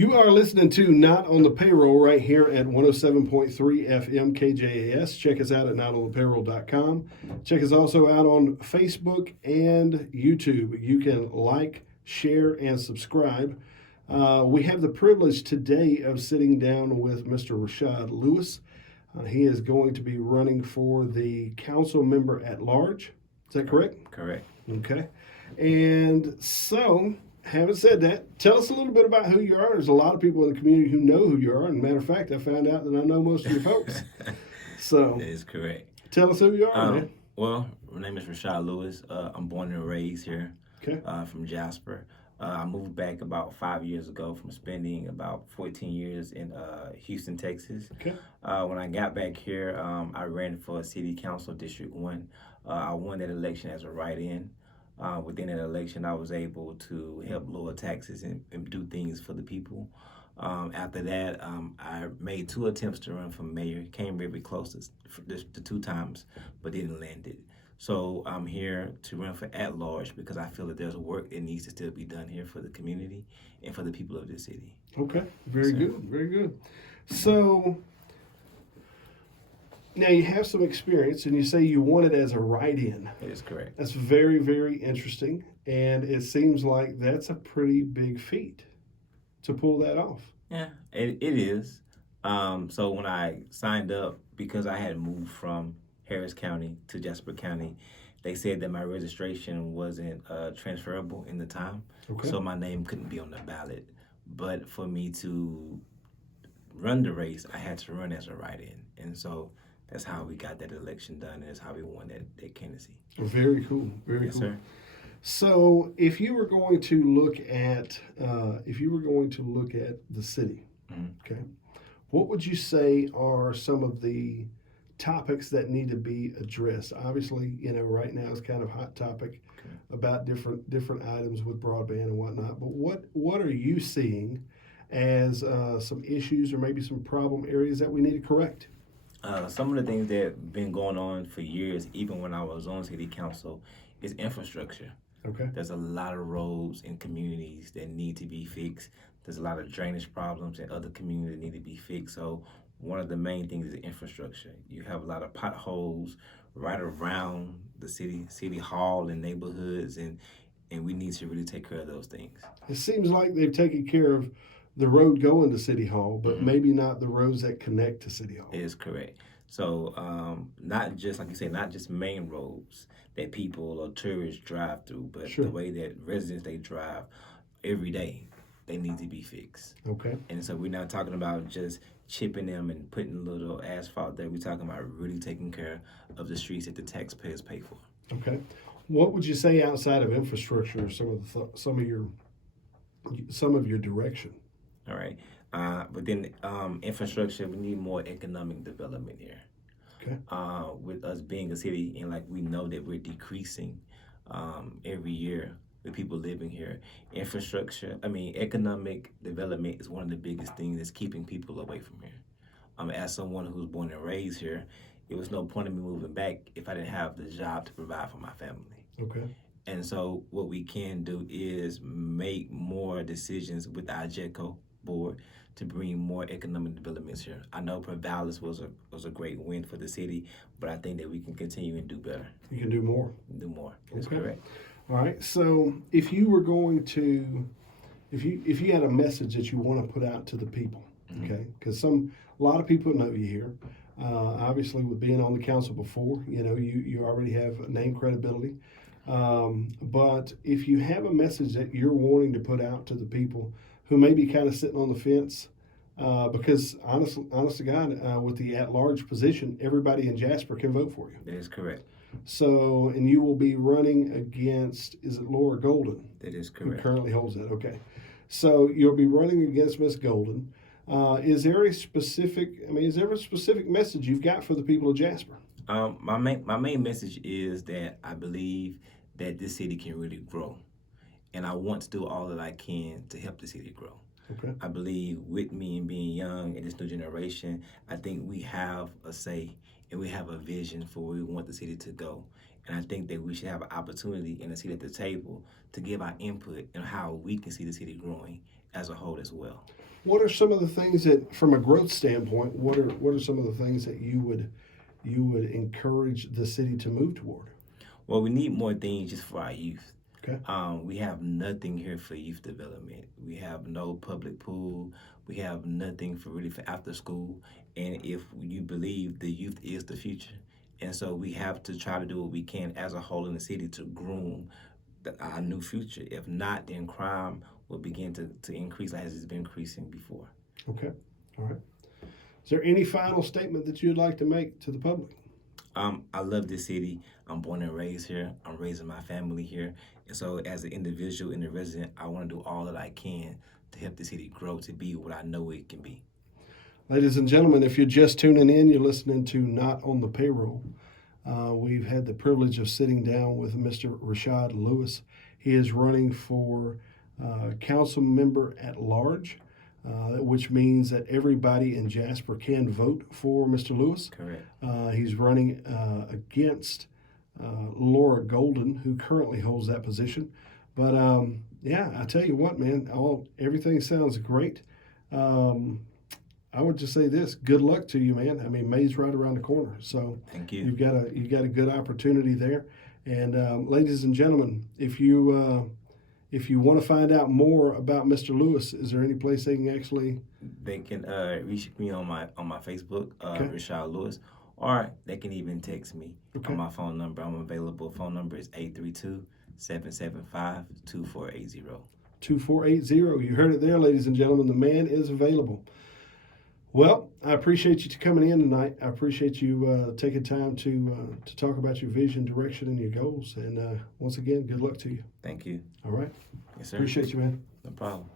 You are listening to Not on the Payroll right here at 107.3 FM KJAS. Check us out at notonthepayroll.com. Check us also out on Facebook and YouTube. You can like, share, and subscribe. We have the privilege today of sitting down with Mr. Rashad Lewis. He is going to be running for the council member at large. Is that correct? Correct. Okay. And so, having said that, tell us a little bit about who you are. There's a lot of people in the community who know who you are. And matter of fact, I found out that I know most of your folks. So That is correct. tell us who you are, man. Well, my name is Rashad Lewis. I'm born and raised here Okay. from Jasper. I moved back about 5 years ago from spending about 14 years in Houston, Texas. Okay. When I got back here, I ran for City Council District 1. I won that election as a write-in. Within that election, I was able to help lower taxes and do things for the people. After that, I made 2 attempts to run for mayor. Came very close to 2 times, but didn't land it. So I'm here to run for at-large because I feel that there's work that needs to still be done here for the community and for the people of this city. Okay. Very good. Very good. So now you have some experience and you say you won it as a write-in. That is correct. That's very, very interesting. And it seems like that's a pretty big feat to pull that off. Yeah, it is. So when I signed up, because I had moved from Harris County to Jasper County, they said that my registration wasn't transferable in the time. Okay. So my name couldn't be on the ballot. But for me to run the race, I had to run as a write-in. And so that's how we got that election done, and that's how we won that candidacy. Very cool. Very Yes, cool. sir. So, if you were going to look at the city, Mhm. okay, what would you say are some of the topics that need to be addressed? Obviously, right now it's kind of a hot topic Okay. about different items with broadband and whatnot. But what are you seeing as some issues or maybe some problem areas that we need to correct? Some of the things that have been going on for years, even when I was on city council, is infrastructure. Okay. There's a lot of roads in communities that need to be fixed. There's a lot of drainage problems in other communities that need to be fixed. So one of the main things is infrastructure. You have a lot of potholes right around the city hall and neighborhoods, and we need to really take care of those things. It seems like they've taken care of the road going to City Hall, but maybe not the roads that connect to City Hall. Is correct. So not just, like you say, not just main roads that people or tourists drive through, but Sure. the way that residents they drive every day, they need to be fixed. Okay. And so we're not talking about just chipping them and putting a little asphalt there. We're talking about really taking care of the streets that the taxpayers pay for. Okay. What would you say outside of infrastructure? Some of your direction. All right. But then infrastructure, we need more economic development here. Okay. With us being a city, and like we know that we're decreasing every year with people living here. Economic development is one of the biggest things that's keeping people away from here. As someone who's born and raised here, it was no point in me moving back if I didn't have the job to provide for my family. Okay. And so what we can do is make more decisions with our JECO board to bring more economic developments here. I know Provalis was a great win for the city, but I think that we can continue and do better. You can do more. Do more. That's Okay. correct. All right. So if you were going to, if you had a message that you want to put out to the people, okay, because a lot of people know you here. Obviously, with being on the council before, you already have name credibility. But if you have a message that you're wanting to put out to the people who may be kind of sitting on the fence, because honest to God, with the at-large position, everybody in Jasper can vote for you. That is correct. So, and you will be running against, is it Laura Golden? That is Who correct. currently holds that? Okay. So you'll be running against Miss Golden. Is there a specific message you've got for the people of Jasper? My main message is that I believe that this city can really grow, and I want to do all that I can to help the city grow. Okay. I believe with me and being young and this new generation, I think we have a say and we have a vision for where we want the city to go. And I think that we should have an opportunity and a seat at the table to give our input on how we can see the city growing as a whole as well. What are some of the things that, from a growth standpoint, what are some of the things that you would encourage the city to move toward? Well, we need more things just for our youth. Okay. We have nothing here for youth development. We have no public pool. We have nothing for after school. And if you believe the youth is the future, and so we have to try to do what we can as a whole in the city to groom our new future. If not, then crime will begin to increase as it's been increasing before. Okay. All right. Is there any final statement that you'd like to make to the public? I love this city. I'm born and raised here. I'm raising my family here. And so as an individual and a resident, I want to do all that I can to help the city grow to be what I know it can be. Ladies and gentlemen, if you're just tuning in, you're listening to Not on the Payroll. We've had the privilege of sitting down with Mr. Rashad Lewis. He is running for council member at large, which means that everybody in Jasper can vote for Mr. Lewis. Correct. He's running against Laura Golden, who currently holds that position. But yeah, I tell you what, man, everything sounds great. I would just say this: good luck to you, man. I mean, May's right around the corner, so thank you. You've got a good opportunity there. And ladies and gentlemen, if you want to find out more about Mr. Lewis, is there any place they can actually? They can reach me on my Facebook, Okay. Rashad Lewis, or they can even text me Okay. on my phone number. I'm available. Phone number is 832-775-2480. 2480. You heard it there, ladies and gentlemen. The man is available. Well, I appreciate you coming in tonight. I appreciate you taking time to talk about your vision, direction, and your goals. And once again, good luck to you. Thank you. All right. Yes, sir. Appreciate you, man. No problem.